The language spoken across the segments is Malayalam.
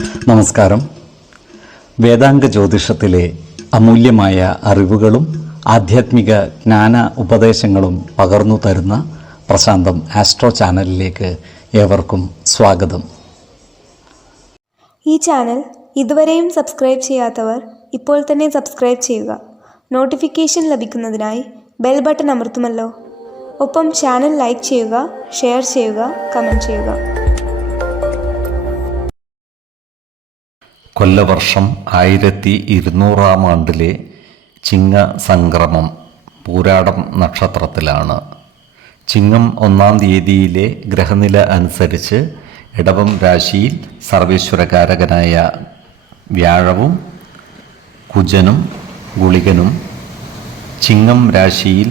നമസ്കാരം. വേദാംഗ ജ്യോതിഷത്തിലെ അമൂല്യമായ അറിവുകളും ആധ്യാത്മിക ജ്ഞാന ഉപദേശങ്ങളും പകർന്നു തരുന്ന പ്രശാന്തം ആസ്ട്രോ ചാനലിലേക്ക് ഏവർക്കും സ്വാഗതം. ഈ ചാനൽ ഇതുവരെയും സബ്സ്ക്രൈബ് ചെയ്യാത്തവർ ഇപ്പോൾ തന്നെ സബ്സ്ക്രൈബ് ചെയ്യുക. നോട്ടിഫിക്കേഷൻ ലഭിക്കുന്നതിനായി ബെൽ ബട്ടൺ അമർത്തുമല്ലോ. ഒപ്പം ചാനൽ ലൈക്ക് ചെയ്യുക, ഷെയർ ചെയ്യുക, കമൻറ്റ് ചെയ്യുക. കൊല്ലവർഷം 1200 ആണ്ടിലെ ചിങ്ങ സംക്രമം പൂരാടം നക്ഷത്രത്തിലാണ്. ചിങ്ങം 1-ാം തീയതിയിലെ ഗ്രഹനില അനുസരിച്ച് ഇടവം രാശിയിൽ സർവേശ്വരകാരകനായ വ്യാഴവും കുജനും ഗുളികനും, ചിങ്ങം രാശിയിൽ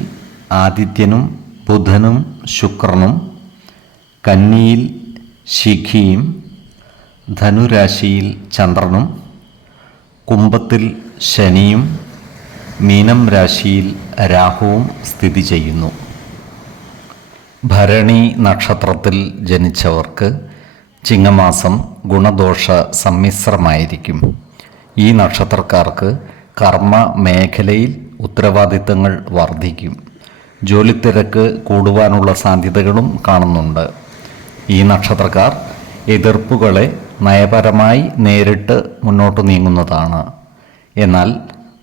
ആദിത്യനും ബുധനും ശുക്രനും, കന്നിയിൽ ശിഖിയും, ധനുരാശിയിൽ ചന്ദ്രനും, കുംഭത്തിൽ ശനിയും, മീനം രാശിയിൽ രാഹുവും സ്ഥിതി ചെയ്യുന്നു. ഭരണി നക്ഷത്രത്തിൽ ജനിച്ചവർക്ക് ചിങ്ങമാസം ഗുണദോഷ സമ്മിശ്രമായിരിക്കും. ഈ നക്ഷത്രക്കാർക്ക് കർമ്മ മേഖലയിൽ ഉത്തരവാദിത്തങ്ങൾ വർദ്ധിക്കും. ജോലിത്തിരക്ക് കൂടുവാനുള്ള സാധ്യതകളും കാണുന്നുണ്ട്. ഈ നക്ഷത്രക്കാർ എതിർപ്പുകളെ നയപരമായി നേരിട്ട് മുന്നോട്ട് നീങ്ങുന്നതാണ്. എന്നാൽ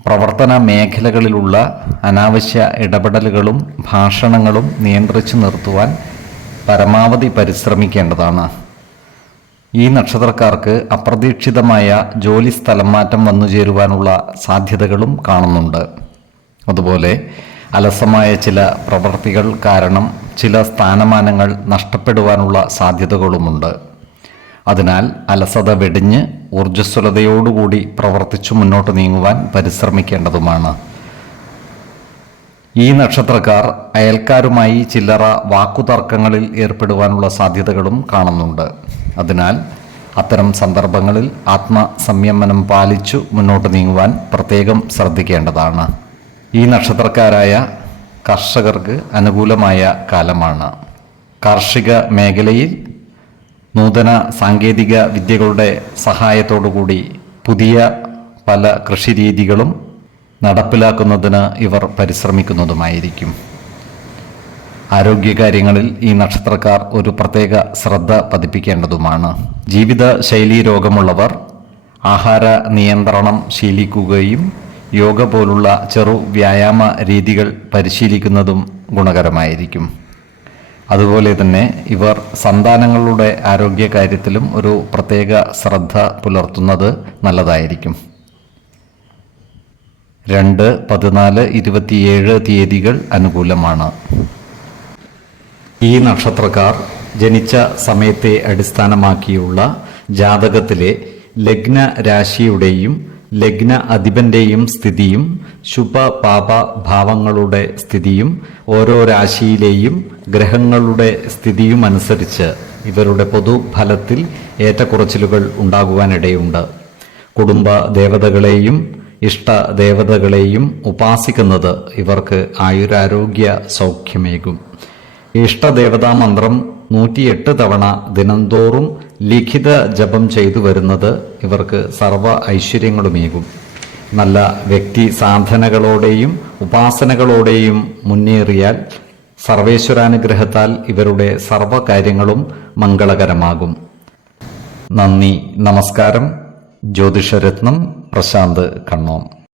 പ്രവർത്തന മേഖലകളിലുള്ള അനാവശ്യ ഇടപെടലുകളും ഭാഷണങ്ങളും നിയന്ത്രിച്ചു നിർത്തുവാൻ പരമാവധി പരിശ്രമിക്കേണ്ടതാണ്. ഈ നക്ഷത്രക്കാർക്ക് അപ്രതീക്ഷിതമായ ജോലി സ്ഥലം മാറ്റം വന്നുചേരുവാനുള്ള സാധ്യതകളും കാണുന്നുണ്ട്. അതുപോലെ അലസമായ ചില പ്രവൃത്തികൾ കാരണം ചില സ്ഥാനമാനങ്ങൾ നഷ്ടപ്പെടുവാനുള്ള സാധ്യതകളുമുണ്ട്. അതിനാൽ അലസത വെടിഞ്ഞ് ഊർജ്ജസ്വലതയോടുകൂടി പ്രവർത്തിച്ചു മുന്നോട്ട് നീങ്ങുവാൻ പരിശ്രമിക്കേണ്ടതുമാണ്. ഈ നക്ഷത്രക്കാർ അയൽക്കാരുമായി ചില്ലറ വാക്കുതർക്കങ്ങളിൽ ഏർപ്പെടുവാനുള്ള സാധ്യതകളും കാണുന്നുണ്ട്. അതിനാൽ അത്തരം സന്ദർഭങ്ങളിൽ ആത്മസംയമനം പാലിച്ചു മുന്നോട്ട് നീങ്ങുവാൻ പ്രത്യേകം ശ്രദ്ധിക്കേണ്ടതാണ്. ഈ നക്ഷത്രക്കാരായ കർഷകർക്ക് അനുകൂലമായ കാലമാണ്. കാർഷിക മേഖലയിൽ നൂതന സാങ്കേതിക വിദ്യകളുടെ സഹായത്തോടുകൂടി പുതിയ പല കൃഷിരീതികളും നടപ്പിലാക്കുന്നതിന് ഇവർ പരിശ്രമിക്കുന്നതുമായിരിക്കും. ആരോഗ്യകാര്യങ്ങളിൽ ഈ നക്ഷത്രക്കാർ ഒരു പ്രത്യേക ശ്രദ്ധ പതിപ്പിക്കേണ്ടതുമാണ്. ജീവിതശൈലീ രോഗമുള്ളവർ ആഹാര നിയന്ത്രണം ശീലിക്കുകയും യോഗ പോലുള്ള ചെറു വ്യായാമ രീതികൾ പരിശീലിക്കുന്നതും ഗുണകരമായിരിക്കും. അതുപോലെ തന്നെ ഇവർ സന്താനങ്ങളുടെ ആരോഗ്യകാര്യത്തിലും ഒരു പ്രത്യേക ശ്രദ്ധ പുലർത്തുന്നത് നല്ലതായിരിക്കും. 2, 14, 27 തീയതികൾ അനുകൂലമാണ്. ഈ നക്ഷത്രക്കാർ ജനിച്ച സമയത്തെ അടിസ്ഥാനമാക്കിയുള്ള ജാതകത്തിലെ ലഗ്ന രാശിയുടെയും ലഗ്ന അധിപന്റെയും സ്ഥിതിയും ശുഭ പാപ ഭാവങ്ങളുടെ സ്ഥിതിയും ഓരോ രാശിയിലെയും ഗ്രഹങ്ങളുടെ സ്ഥിതിയും അനുസരിച്ച് ഇവരുടെ പൊതുഫലത്തിൽ ഏറ്റക്കുറച്ചിലുകൾ ഉണ്ടാകുവാനിടയുണ്ട്. കുടുംബ ദേവതകളെയും ഇഷ്ടദേവതകളെയും ഉപാസിക്കുന്നത് ഇവർക്ക് ആയുരാരോഗ്യ സൗഖ്യമേകും. ഇഷ്ടദേവതാ മന്ത്രം 108 തവണ ദിനംതോറും ലിഖിത ജപം ചെയ്തു വരുന്നത് ഇവർക്ക് സർവ ഐശ്വര്യങ്ങളുമേകും. നല്ല വ്യക്തി സാധനകളോടെയും ഉപാസനകളോടെയും മുന്നേറിയാൽ സർവേശ്വരാനുഗ്രഹത്താൽ ഇവരുടെ സർവകാര്യങ്ങളും മംഗളകരമാകും. നന്ദി, നമസ്കാരം. ജ്യോതിഷരത്നം പ്രശാന്ത് കണ്ണോം.